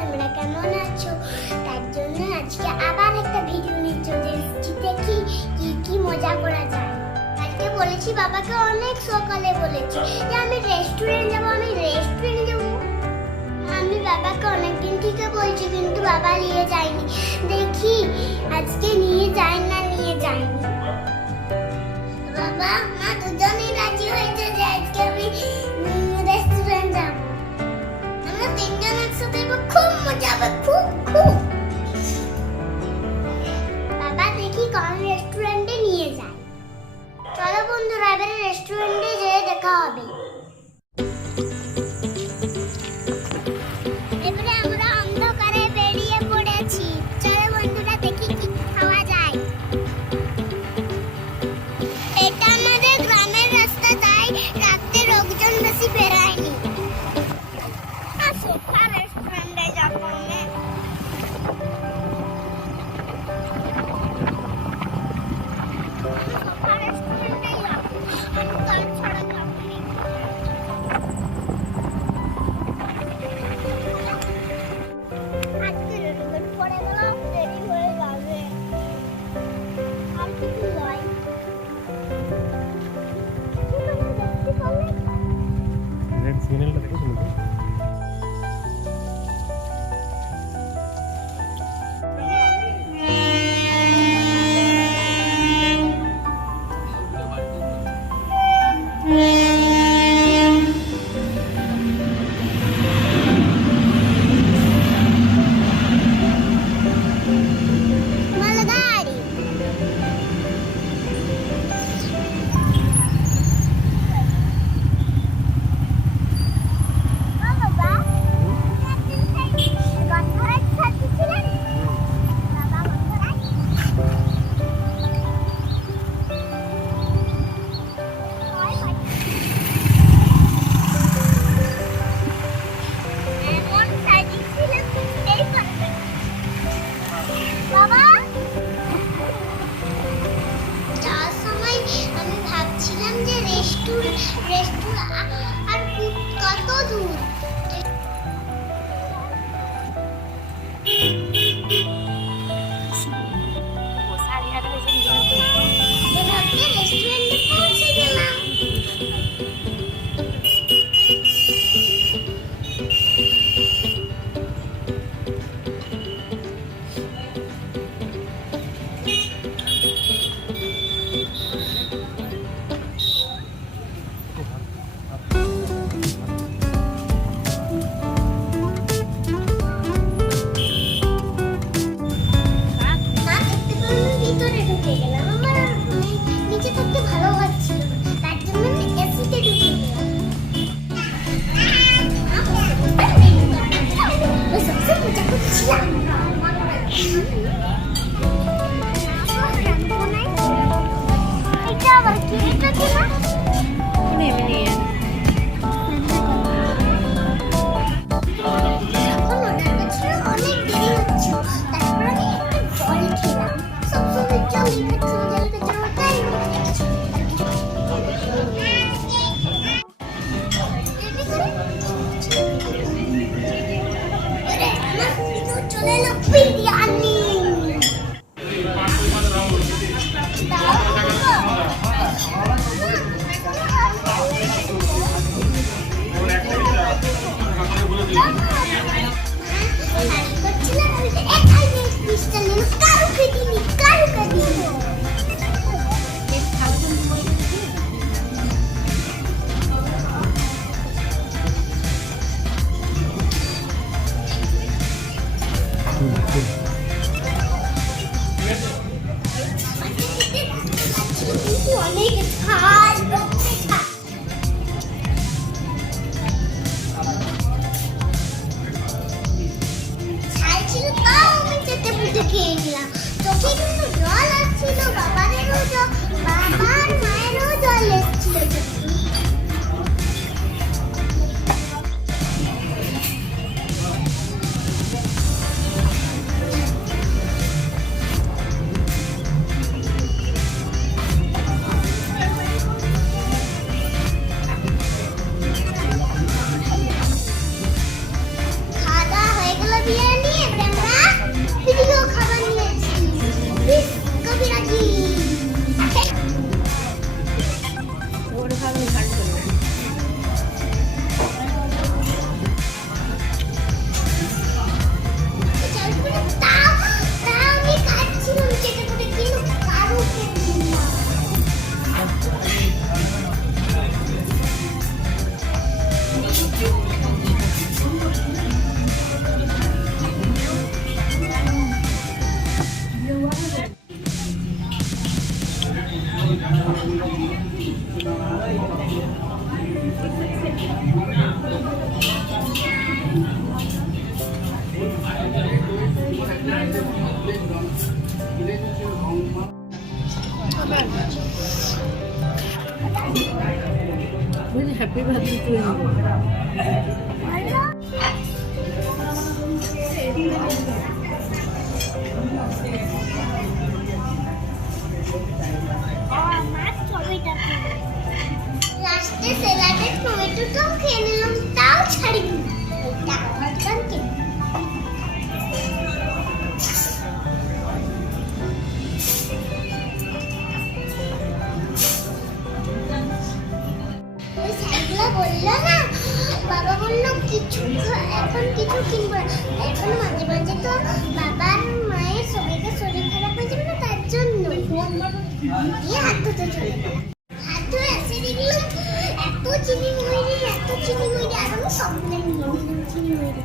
তোমরা কেমন আছো? তার জন্য আজকে আবার একটা ভিডিও নিয়ে চলে এসেছি। দেখি কি কি মজা করা যায়। আজকে বলেছি বাবাকে, অনেক সকালে বলেছি যে আমি রেস্টুরেন্ট যাবো। আমি বাবাকে অনেকদিন থেকে বলছি, কিন্তু বাবা নিয়ে যায়নি। দেখি আজকে নিয়ে যায় না নিয়ে যায়নি। বাবা মা দুজনেই রাজি হয়েছে যে আজকে আমি রেস্টুরেন্ট যাব। আমরা তিনজন একসাথে যাব, খুব মজা হবে, খুব খুব। বাবা দেখি কোন রেস্টুরেন্টে নিয়ে যায়। চলো বন্ধুরা, এবারে রেস্টুরেন্টে যেয়ে দেখা হবে। এবারে আমরা অন্ধকারে বেরিয়ে পড়েছি। চলো বন্ধুরা, দেখি কি খাওয়া যায়। এটা আমাদের গ্রামের রাস্তা, তাই রাতে লোকজন বেশি বেরোয়নি। রেস্টুরেন্টে যাবো আমি। সিগন্যালটা দেখো তুমি তো। আর কত দূর রেস্টুরেন্টে পৌঁছে গেলাম। ভিতরে ঢুকে গেলাম। আমার নিচে থাকতে ভালো লাগছিল না, তার জন্য আমি এসিতে ঢুকে গেলাম। সবসে মজা করছিলাম। এটা আবার কি? এটা কি না? অনেক দেরি হচ্ছিল, তারপর আমি একটা জল খেলাম। সবসময় জল তাই চলে এলো বিরিয়ানি। অনেক ঝাল ছিল, তাও আমি চেটে পুটে খেয়ে নিলাম। চোখে কিন্তু জল আসছিল, বাবার মায়েরও জল এসেছিল। খাওয়া দাওয়া হয়ে গেল। Happy birthday to you. লাস্টে স্যালাডের টমেটোটাও খেয়ে নিলাম, তাও ছাড়িনি। এটা ভগবান কে ওই সাইকেলটা বললো না, বাবা বললো কিছু এখন কিছু কিনবো না, এখন মাঝে মাঝে তো বাবার মায়ের সবাইকে শরীর খারাপ হয়ে যাবে না, তার জন্য দিয়ে হাত ধুতে চলে গেলাম। হাত ধুয়ে এসে দেখলাম এত চিনি ময়ূরি, এত চিনি ময়ূরি, আর আমি স্বপ্নে নিয়ে নিলাম চিনি ময়ূরি।